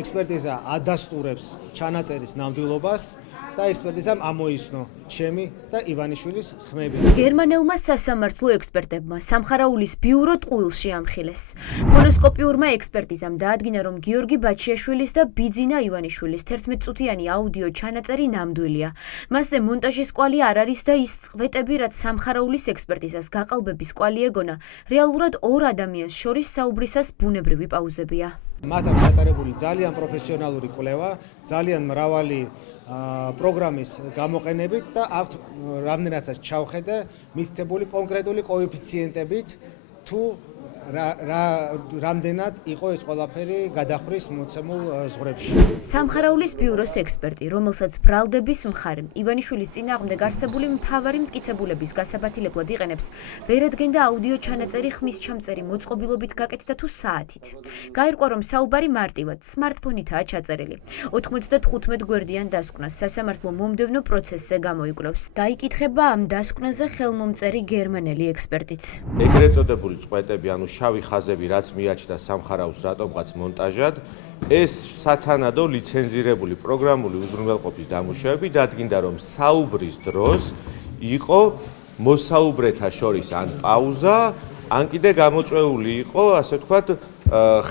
ექსპერტიზა ადასტურებს ჩანაწერის ნამდვილობას და ექსპერტიზამ ამოისნო ჩემი და ივანიშვილის ხმები. გერმანელმა სასამართლო ექსპერტებმა სამხარაულის ბიურო ტყუილში ამხილეს. ფონოსკოპიურმა ექსპერტიზამ დაადგინა, რომ გიორგი ბაჩიაშვილის და ბიძინა ივანიშვილის 11 წუთიანი აუდიო ჩანაწერი ნამდვილია. მასზე მონტაჟის კვალი არ არის და ის წვეტები, რაც სამხარაულის ექსპერტიზას გაყალბების კვალი ეგონა, რეალურად ორ ადამიანს შორის საუბრისას ბუნებრივი პაუზებია. მათ აქვს ჩატარებული ძალიან პროფესიონალური კვლევა, ძალიან მრავალი პროგრამის გამოყენებით და აქვთ რამდენადაც ჩავხედე მითითებული კონკრეტული კოეფიციენტებით თუ რამდენად იყო ეს ყველაფერი გადახრის მოცემულ ზღვრებში. სამხარაულის ბიუროს ექსპერტი, რომელსაც ბრალდების მხარე ივანიშვილის წინააღმდეგ არსებული მთავარი მტკიცებულების გასაბათილებლად იყენებს, ვერ ადგენდა აუდიო ჩანაწერი ხმის ჩამწერი მოწყობილობით გაკეთდა თუ საათით. გაირკვა, რომ საუბარი მარტივად სმარტფონითაა ჩაწერილი. 95 გვერდიან დასკვნას სასამართლო მომდევნო პროცესზე გამოიკვლევს. დაიკითხება ამ დასკვნაზე ხელმომწერი გერმანელი ექსპერტიც. ეგრეთ წოდებული წვეტები, ანუ შავი ხაზები, რაც მიაჩნდა სამხარაულს რატომღაც მონტაჟად, ეს სათანადო ლიცენზირებული პროგრამული უზრუნველყოფის დამუშავები დადგინდა, რომ საუბრის დროს იყო მოსაუბრეთა შორის ან პაუზა, ან კიდე გამოწვეული იყო, ასე ვთქვათ,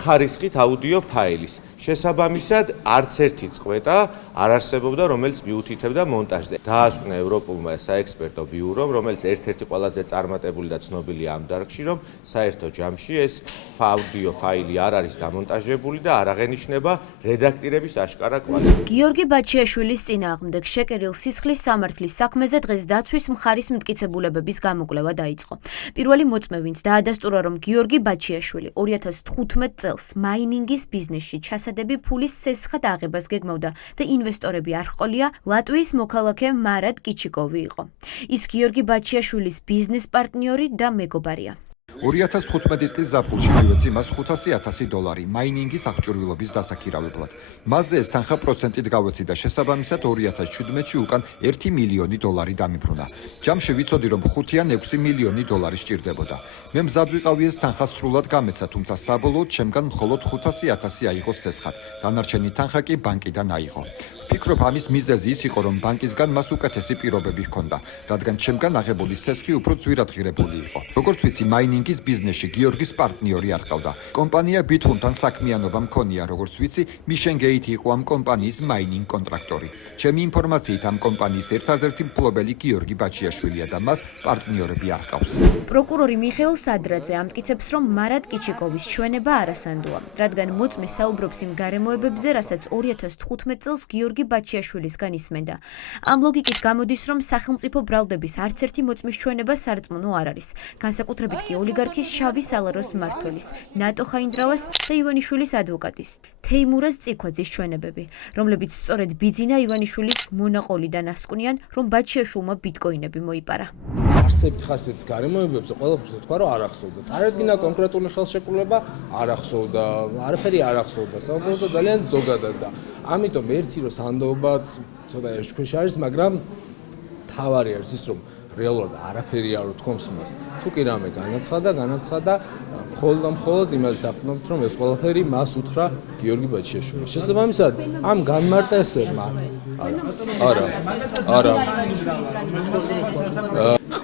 ხარისხით აუდიო ფაილის. შესაბამისად, არც ერთი წყვეტა არ არსებობდა, რომელიც მიუთითებდა მონტაჟზე. დაასკვნა ევროპულმა საექსპერტო ბიურომ, რომელიც ერთ-ერთი ყველაზე წარმატებული და ცნობილია ამ დარგში, რომ საერთო ჯამში ეს აუდიო ფაილი არ არის დამონტაჟებული და არ აღენიშნება რედაქტირების აშკარა კვალი. გიორგი ბაჩიაშვილის წინააღმდეგ შეკერილ სისხლის სამართლის საქმეზე დღეს დაცვის მხარის მტკიცებულებების გამოკვლევა დაიწყო. პირველი მოწმე, ვინც დაადასტურა, რომ გიორგი ბაჩიაშვილი 2015 წელს მაინინგის ბიზნესში ჩასადები ფულის სესხად აღებას გეგმავდა და ინვესტორები არ ჰყოლია, ლატვიის მოქალაქე მარად კიჩიკოვი იყო. ის გიორგი ბაჩიაშვილის ბიზნეს პარტნიორი და მეგობარია. 2015 წლის ზაფხულში მივეცი მას $500,000 მაინინგის აღჭურვილობის დასაქირავებლად. მასზე ეს თანხა პროცენტით გავეცი და შესაბამისად 2017-ში უკან $1 მილიონი დამიბრუნა. ჯამში ვიცოდი, რომ $5 ან $6 მილიონი სჭირდებოდა. მე მზად ვიყავი ეს თანხა სრულად გამეცა, თუმცა საბოლოოდ ჩემგან მხოლოდ $500,000 აიღო სესხად. დანარჩენი თანხა კი ბანკიდან აიღო. ვფიქრობ, ამის მიზეზი ის იყო, რომ ბანკისგან მას უკეთესი პირობები ჰქონდა, რადგან ჩემგან აღებული სესხი უფრო ძვირადღირებული იყო. როგორც ვიცი, მაინინგის ბიზნესში გიორგის პარტნიორი არ ყავდა. კომპანია ბითჰუნთან საქმიანობა მქონია, როგორც ვიცი, მიშენ გეითი იყო ამ კომპანიის მაინინგ კონტრაქტორი. ჩემი ინფორმაციით, ამ კომპანიის ერთადერთი მფლობელი გიორგი ბაჩიაშვილია და მას პარტნიორები არ ყავს. პროკურორი მიხეილ სადრაძე ამტკიცებს, რომ მარად კიჩიკოვის ჩვენება არასანდოა, რადგან მოწმე საუბრობს იმ გარემოებებზე, რასაც 2015 წელს გიორგი ბაჩიაშვილისგან ისმენდა. ამ ლოგიკით გამოდის, რომ სახელმწიფო ბრალდების არც ერთი მოწმის ჩვენება სარწმუნო არ არის. განსაკუთრებით კი ოლიგარქის შავი სალაროს მმართველის, ნატო ხაინდრავას და ივანიშვილის ადვოკატის, თეიმურაზ წიქვაძის ჩვენებები, რომლებიც სწორედ ბიძინა ივანიშვილის მონაყოლიდან ასკვნიან, რომ ბაჩიაშვილმა ბიტკოინები მოიპარა. არსებთ ხასიათის გარემოებებზე ყველაფერს თქვა, რომ არ ახსოვდა. წარადგინა კონკრეტული ხელშეკრულება არ ახსოვდა, არაფერი არ ახსოვდა, საუბრობდა ძალიან ზოგადად და ამიტომ ერთი რო სანდოობაც ცოტა ერთქვეშ არის, მაგრამ თავარი არის ის, რომ რეალურად არაფერი არ უთქვამს მას. თუ კი რამე განაცხადა, მხოლოდ იმას დაყრდნობთ, რომ ეს ყველაფერი მას უთხრა გიორგი ბაჩიაშვილი. შესაბამისად, ამ განმარტესებმა არა.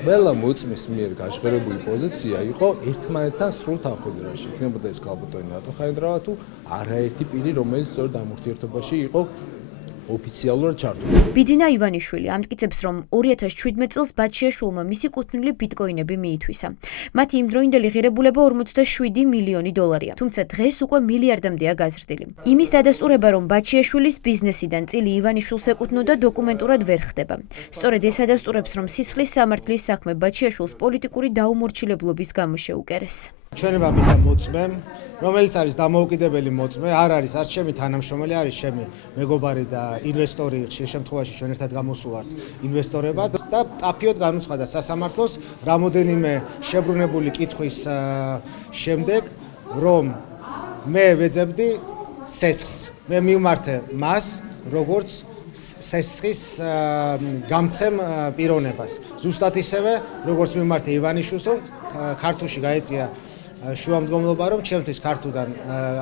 ყველა მოწმის მიერ გაჟღერებული პოზიცია იყო ერთმანეთთან სრულ თანხმობაზე. იქნებოდა ეს კალბოტონი ნატო ხაინდრავა თუ არაერთი პირი, რომელიც სწორედ ამ ურთიერთობაში იყო ოფიციალურად ჩართული. ბიძინა ივანიშვილი ამტკიცებს, რომ 2017 წელს ბაჩიაშვილმა მისი კუთვნილი ბიტკოინები მიითვისა. მათი იმდროინდელი ღირებულება $47 მილიონი. თუმცა დღეს უკვე მილიარდამდეა გაზრდილი. იმის დადასტურება, რომ ბაჩიაშვილის ბიზნესიდან წილი ივანიშვილს ეკუთვნოდა, დოკუმენტურად ვერ ხდება. სწორედ ეს ადასტურებს, რომ სისხლის სამართლის საქმე ბაჩიაშვილს პოლიტიკური დაუმორჩილებლობის გამო შეუკერეს. ჩვენება მიცა მოწმემ, რომელიც არის დამოუკიდებელი მოწმე, არ არის არც ჩემი თანამშრომელი, არის ჩემი მეგობარი და ინვესტორი, ხშირ შემთხვევაში ჩვენ ერთად გამოსულართ ინვესტორებად და ტაფიოდ განუცხადა სასამართლოს რამოდენიმე შებრუნებული კითხვის შემდეგ, რომ მე ვეძებდი სესხს. მე მივმართე მას როგორც სესხის გამცემ პიროვნებას. ზუსტად ისევე, როგორც მივმართე ივანიშვილს, რომ ქართულში გაეწია შუამდგომლობა, რომ ჩემთვის ქართულთან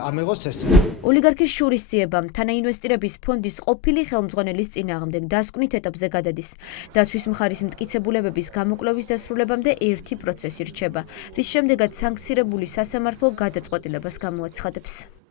ამეღოს წესი. ოლიგარქის შურისძიებამ თანაინვესტირების ფონდის ყოფილი ხელმძღვანელის წინააღმდეგ დასკვნით ეტაპზე გადადის. დაცვის მხარის მტკიცებულებების გამოკვლევის დასრულებამდე ერთი პროცესი რჩება, რის შემდეგაც სანქცირებული სასამართლო გადაწყვეტილებას გამოაცხადებს.